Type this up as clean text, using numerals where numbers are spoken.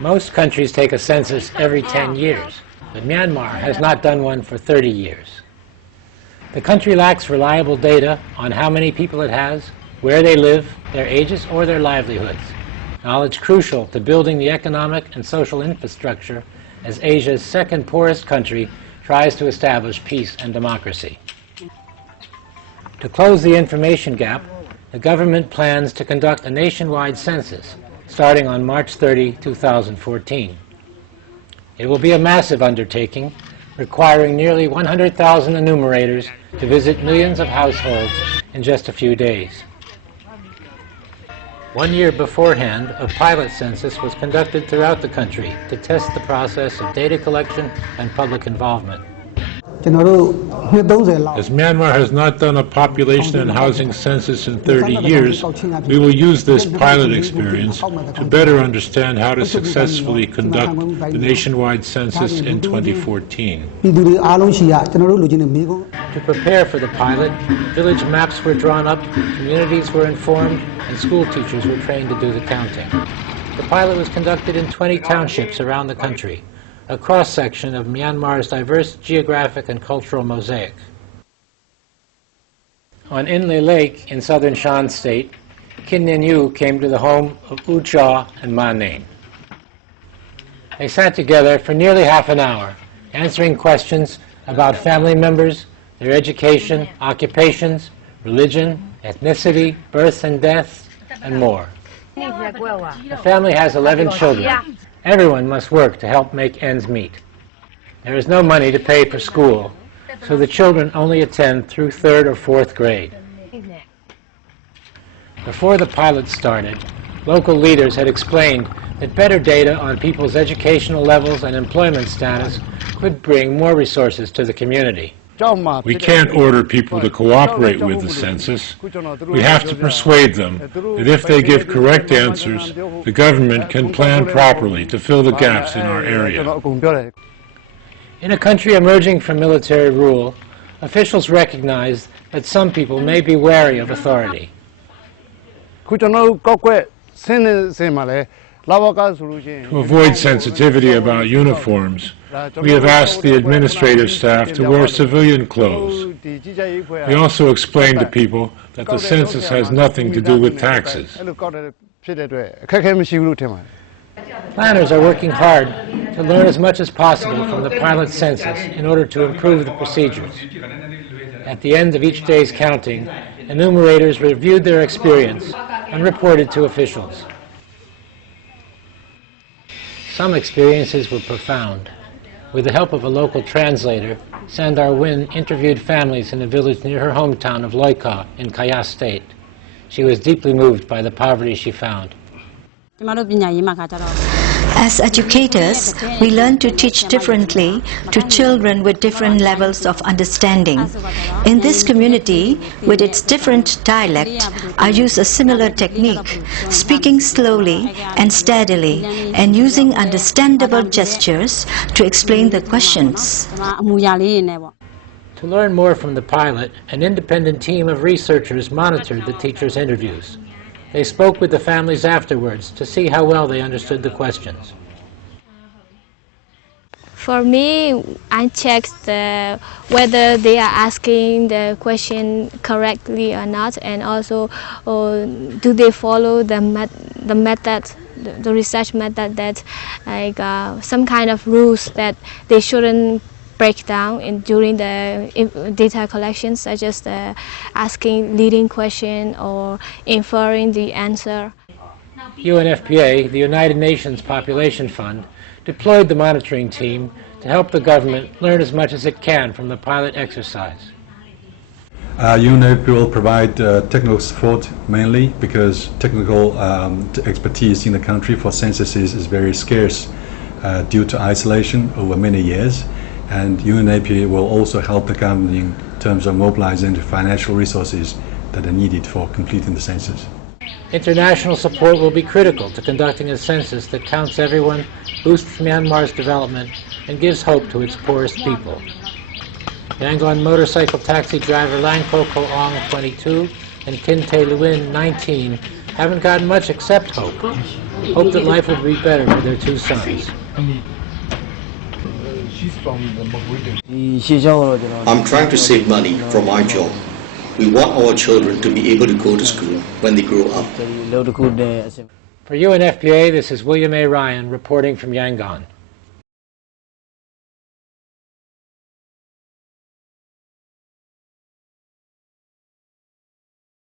Most countries take a census every 10 years, but Myanmar has not done one for 30 years. The country lacks reliable data on how many people it has, where they live, their ages, or their livelihoods. Knowledge crucial to building the economic and social infrastructure as Asia's second poorest country tries to establish peace and democracy. To close the information gap, the government plans to conduct a nationwide census starting on March 30, 2014. It will be a massive undertaking, requiring nearly 100,000 enumerators to visit millions of households in just a few days. 1 year beforehand, a pilot census was conducted throughout the country to test the process of data collection and public involvement. As Myanmar has not done a population and housing census in 30 years, we will use this pilot experience to better understand how to successfully conduct the nationwide census in 2014. To prepare for the pilot, village maps were drawn up, communities were informed, and school teachers were trained to do the counting. The pilot was conducted in 20 townships around the country, a cross-section of Myanmar's diverse geographic and cultural mosaic. On Inle Lake in southern Shan State, Kin Nin Yu came to the home of U Cha and Ma Nain. They sat together for nearly half an hour, answering questions about family members, their education, occupations, religion, ethnicity, births and deaths, and more. The family has 11 children. Everyone must work to help make ends meet. There is no money to pay for school, so the children only attend through 3rd or 4th grade. Before the pilot started, local leaders had explained that better data on people's educational levels and employment status could bring more resources to the community. We can't order people to cooperate with the census. We have to persuade them that if they give correct answers, the government can plan properly to fill the gaps in our area. In a country emerging from military rule, officials recognize that some people may be wary of authority. To avoid sensitivity about uniforms, we have asked the administrative staff to wear civilian clothes. We also explained to people that the census has nothing to do with taxes. Planners are working hard to learn as much as possible from the pilot census in order to improve the procedures. At the end of each day's counting, enumerators reviewed their experience and reported to officials. Some experiences were profound. With the help of a local translator, Sandar Win interviewed families in a village near her hometown of Loika in Kayas State. She was deeply moved by the poverty she found. As educators, we learn to teach differently to children with different levels of understanding. In this community, with its different dialect, I use a similar technique, speaking slowly and steadily and using understandable gestures to explain the questions. To learn more from the pilot, an independent team of researchers monitored the teachers' interviews. They spoke with the families afterwards to see how well they understood the questions. For me, I checked whether they are asking the question correctly or not, and also do they follow the method, the research method, that like some kind of rules that they shouldn't break down during the data collection, such as asking leading question or inferring the answer. UNFPA, the United Nations Population Fund, deployed the monitoring team to help the government learn as much as it can from the pilot exercise. UNFPA will provide technical support mainly because technical expertise in the country for censuses is very scarce due to isolation over many years. And UNFPA will also help the government in terms of mobilizing the financial resources that are needed for completing the census. International support will be critical to conducting a census that counts everyone, boosts Myanmar's development, and gives hope to its poorest people. Yangon motorcycle taxi driver Lang Ko Ko Ong, 22, and Kin Tae Luin, 19, haven't gotten much except hope. Hope that life will be better for their two sons. I'm trying to save money from my job. We want our children to be able to go to school when they grow up. For UNFPA, this is William A. Ryan reporting from Yangon.